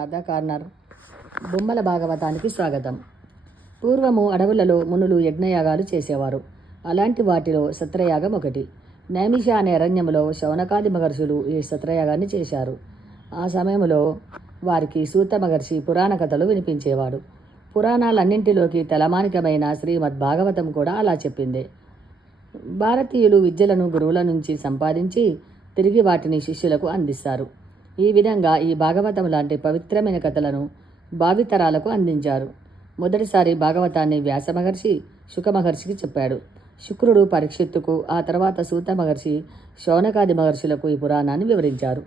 Radha corner. బొమ్మల భాగవతానికి స్వాగతం. పూర్వము అడవులలో మునులు యజ్ఞయాగాలు చేసేవారు. అలాంటి వాటిలో సత్రయాగం ఒకటి. నైమిష అనే అరణ్యములో శౌనకాది మహర్షులు ఈ సత్రయాగాన్ని చేశారు. ఆ సమయంలో వారికి సూత మహర్షి పురాణ కథలు వినిపించేవాడు. పురాణాలన్నింటిలోకి తలమానికమైన శ్రీమద్ భాగవతం కూడా అలా చెప్పిందే. భారతీయులు విద్యలను గురువుల నుంచి సంపాదించి తిరిగి వాటిని శిష్యులకు అందిస్తారు. ఈ విధంగా ఈ భాగవతం లాంటి పవిత్రమైన కథలను భావితరాలకు అందించారు. మొదటిసారి భాగవతాన్ని వ్యాస మహర్షి శుక మహర్షికి చెప్పాడు. శుక్రుడు పరీక్షిత్తుకు ఆ తర్వాత సూత మహర్షి శౌనకాది మహర్షులకు ఈ పురాణాన్ని వివరించారు.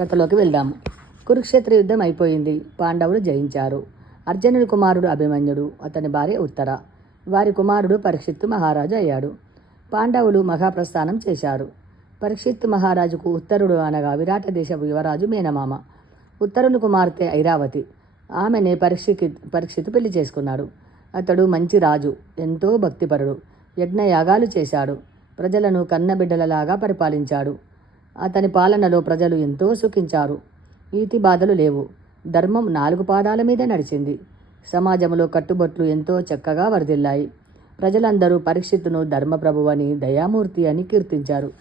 కథలోకి వెళ్దాము కురుక్షేత్ర యుద్ధం అయిపోయింది. పాండవులు జయించారు. అర్జునుడి కుమారుడు అభిమన్యుడు అతని భార్య ఉత్తర. వారి కుమారుడు పరీక్షిత్తు మహారాజు అయ్యాడు. పాండవులు మహాప్రస్థానం చేశారు. పరీక్షిత్తు మహారాజుకు ఉత్తరుడు అనగా విరాట దేశపు యువరాజు మేనమామ. ఉత్తరుని కుమార్తె ఐరావతి. ఆమెనే పరీక్షకి పరీక్షిత్ పెళ్ళి చేసుకున్నాడు. అతడు మంచి రాజు ఎంతో భక్తిపరుడు యజ్ఞయాగాలు చేశాడు ప్రజలను కన్నబిడ్డలలాగా పరిపాలించాడు. అతని పాలనలో ప్రజలు ఎంతో సుఖించారు. ఈతి బాధలు లేవు. ధర్మం నాలుగు పాదాల మీద నడిచింది. సమాజంలో కట్టుబొట్లు ఎంతో చక్కగా వరదిల్లాయి. ప్రజలందరూ పరీక్షిత్తును ధర్మప్రభువని దయామూర్తి అని కీర్తించారు.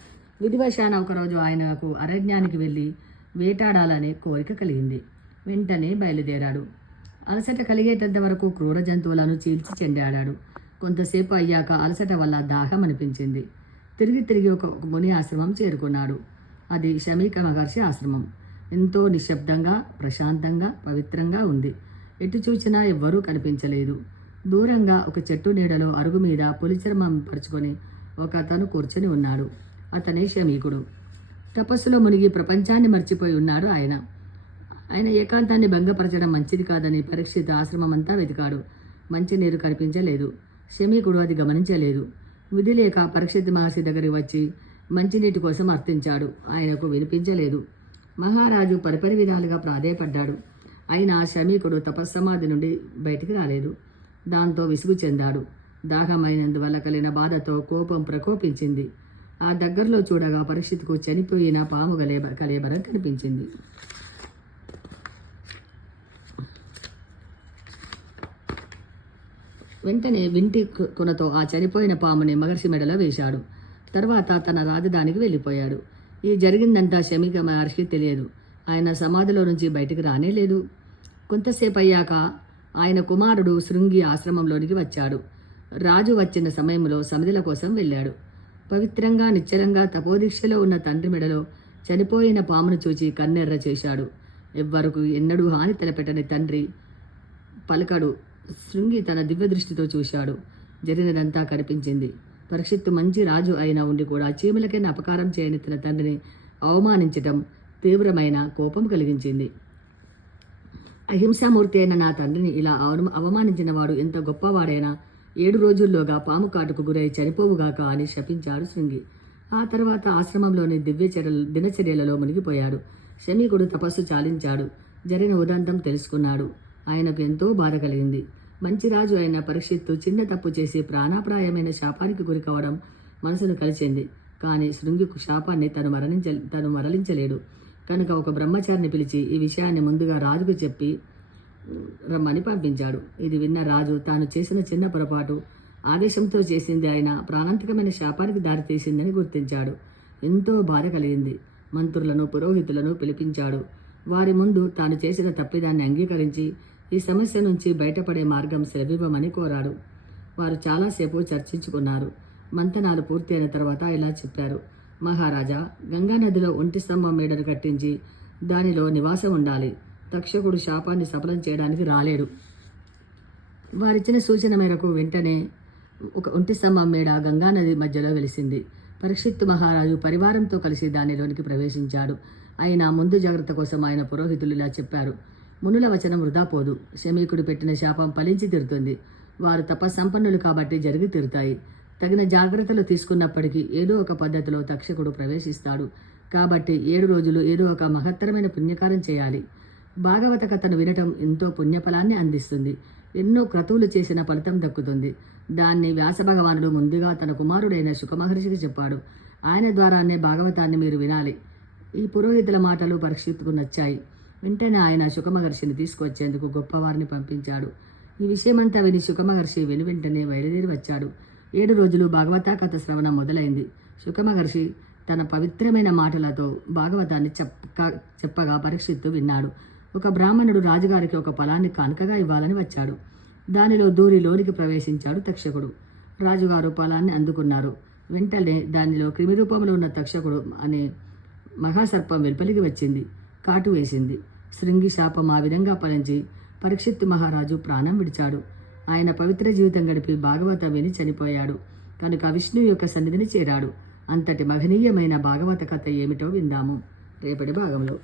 విధివశాన ఒకరోజు ఆయనకు అరణ్యానికి వెళ్ళి వేటాడాలనే కోరిక కలిగింది. వెంటనే బయలుదేరాడు. అలసట కలిగేటంత వరకు క్రూర జంతువులను చీల్చి చెండాడాడు. కొంతసేపు అయ్యాక అలసట వల్ల దాహం అనిపించింది. తిరిగి తిరిగి ఒక ముని ఆశ్రమం చేరుకున్నాడు. అది శమీక మహర్షి ఆశ్రమం. ఎంతో నిశ్శబ్దంగా ప్రశాంతంగా పవిత్రంగా ఉంది. ఎటు చూచినా ఎవ్వరూ కనిపించలేదు. దూరంగా ఒక చెట్టు నీడలో అరుగు మీద పులిచర్మం పరుచుకొని ఒక అతను కూర్చొని ఉన్నాడు. అతనే శమీకుడు. తపస్సులో మునిగి ప్రపంచాన్ని మర్చిపోయి ఉన్నాడు ఆయన. ఆయన ఏకాంతాన్ని భంగపరచడం మంచిది కాదని పరీక్షిత ఆశ్రమమంతా వెతికాడు. మంచినీరు కనిపించలేదు. శమీకుడు అది గమనించలేదు. విధి లేక పరీక్షిత్ మహర్షి దగ్గరికి వచ్చి మంచినీటి కోసం అర్థించాడు. ఆయనకు వినిపించలేదు. మహారాజు పరిపరి విధాలుగా ప్రాధేయపడ్డాడు. అయినా శమీకుడు తపస్సమాధి నుండి బయటికి రాలేదు. దాంతో విసుగు చెందాడు. దాహమైనందువల్ల కలిగిన బాధతో కోపం ప్రకోపించింది. ఆ దగ్గరలో చూడగా పరిస్థితికి చనిపోయిన పాము గలేబ కలేబరం కనిపించింది. వెంటనే వింటి కొనతో ఆ చనిపోయిన పాముని మహర్షి మెడలో వేశాడు. తర్వాత తన రాజధానికి వెళ్ళిపోయాడు. ఈ జరిగిందంతా శమిక మహర్షికి తెలియదు. ఆయన సమాధిలో నుంచి బయటకు రానే లేదు. కొంతసేపు అయ్యాక ఆయన కుమారుడు శృంగి ఆశ్రమంలోనికి వచ్చాడు. రాజు వచ్చిన సమయంలో సమిధుల కోసం వెళ్ళాడు. పవిత్రంగా నిశ్చలంగా తపోదీక్షలో ఉన్న తండ్రి మెడలో చనిపోయిన పామును చూచి కన్నెర్ర చేశాడు. ఎవ్వరకు ఎన్నడూ హాని తలపెట్టని తండ్రి పలకడు శృంగి తన దివ్య దృష్టితో చూశాడు. జరిగినదంతా కనిపించింది. పరీక్షిత్తు మంచి రాజు అయినా ఉండి కూడా చీమలకైనా అపకారం చేయని తన తండ్రిని అవమానించటం తీవ్రమైన కోపం కలిగించింది. అహింసామూర్తి అయిన నా తండ్రిని ఇలా అవమానించిన వాడు ఎంత గొప్పవాడైనా ఏడు రోజుల్లోగా పాము కాటుకు గురై చనిపోవుగాక అని శపించాడు శృంగి. ఆ తర్వాత ఆశ్రమంలోని దివ్యచరులు దినచర్యలలో మునిగిపోయాడు. శమీకుడు తపస్సు చాలించాడు. జరిగిన ఉదంతం తెలుసుకున్నాడు. ఆయనకు ఎంతో బాధ కలిగింది. మంచి రాజు అయిన పరీక్షిత్తు చిన్న తప్పు చేసి ప్రాణాప్రాయమైన శాపానికి గురి కావడం మనసును కలిచింది కానీ శృంగి శాపాన్ని తను మరణించ తను మరలించలేడు. కనుక ఒక బ్రహ్మచారిని పిలిచి ఈ విషయాన్ని ముందుగా రాజుకు చెప్పి రమ్మని పంపించాడు. ఇది విన్న రాజు తాను చేసిన చిన్న పొరపాటు. ఆదేశంతో చేసింది ఆయన ప్రాణాంతకమైన శాపానికి దారితీసిందని గుర్తించాడు. ఎంతో బాధ కలిగింది. మంత్రులను పురోహితులను పిలిపించాడు. వారి ముందు తాను చేసిన తప్పిదాన్ని అంగీకరించి ఈ సమస్య నుంచి బయటపడే మార్గం సెలవివ్వమని కోరాడు. వారు చాలాసేపు చర్చించుకున్నారు. మంతనాలు పూర్తయిన తర్వాత ఇలా చెప్పారు. మహారాజా గంగా నదిలో ఒంటి స్తంభం మేడను కట్టించి దానిలో నివాసం ఉండాలి. తక్షకుడు శాపాన్ని సఫలం చేయడానికి రాలేడు. వారిచ్చిన సూచన మేరకు వెంటనే ఒక ఒంటి స్తంభం మేడ గంగానది మధ్యలో వెలిసింది. పరీక్షిత్ మహారాజు పరివారంతో కలిసి దానిలోనికి ప్రవేశించాడు. అయినా ముందు జాగ్రత్త కోసం ఆయన పురోహితులు ఇలా చెప్పారు. మునుల వచనం వృధా పోదు. శమీకుడు పెట్టిన శాపం ఫలించి తీరుతుంది. వారు తపస్సంపన్నులు కాబట్టి జరిగి తీరుతాయి. తగిన జాగ్రత్తలు తీసుకున్నప్పటికీ ఏదో ఒక పద్ధతిలో తక్షకుడు ప్రవేశిస్తాడు. కాబట్టి ఏడు రోజులు ఏదో ఒక మహత్తరమైన పుణ్యకారం చేయాలి. భాగవత కథను వినటం ఎంతో పుణ్యఫలాన్ని అందిస్తుంది. ఎన్నో క్రతువులు చేసిన ఫలితం దక్కుతుంది. దాన్ని వ్యాసభగవానుడు ముందుగా తన కుమారుడైన శుకమహర్షికి చెప్పాడు. ఆయన ద్వారానే భాగవతాన్ని మీరు వినాలి. ఈ పురోహితుల మాటలు పరీక్షిత్తుకు నచ్చాయి. వెంటనే ఆయన శుకమహర్షిని తీసుకొచ్చేందుకు గొప్పవారిని పంపించాడు. ఈ విషయమంతా విని శుకమహర్షి వెను వెంటనే బయలుదేరి వచ్చాడు. ఏడు రోజులు భాగవతా కథ శ్రవణం మొదలైంది. శుకమహర్షి తన పవిత్రమైన మాటలతో భాగవతాన్ని చెప్ప చెప్పగా పరీక్షిత్తు విన్నాడు. ఒక బ్రాహ్మణుడు రాజుగారికి ఒక పొలాన్ని కానుకగా ఇవ్వాలని వచ్చాడు. దానిలో దూరి లోనికి ప్రవేశించాడు తక్షకుడు. రాజుగారు పొలాన్ని అందుకున్నారు. వెంటనే దానిలో క్రిమి రూపంలో ఉన్న తక్షకుడు అనే మహాసర్పం వెలుపలికి వచ్చింది. కాటు వేసింది. శృంగి శాపం ఆ విధంగా ఫలించి పరీక్షిత్తు మహారాజు ప్రాణం విడిచాడు. ఆయన పవిత్ర జీవితం గడిపి భాగవత విని చనిపోయాడు. కనుక విష్ణువు యొక్క సన్నిధిని చేరాడు. అంతటి మహనీయమైన భాగవత కథ ఏమిటో విందాము. రేపటి భాగంలో.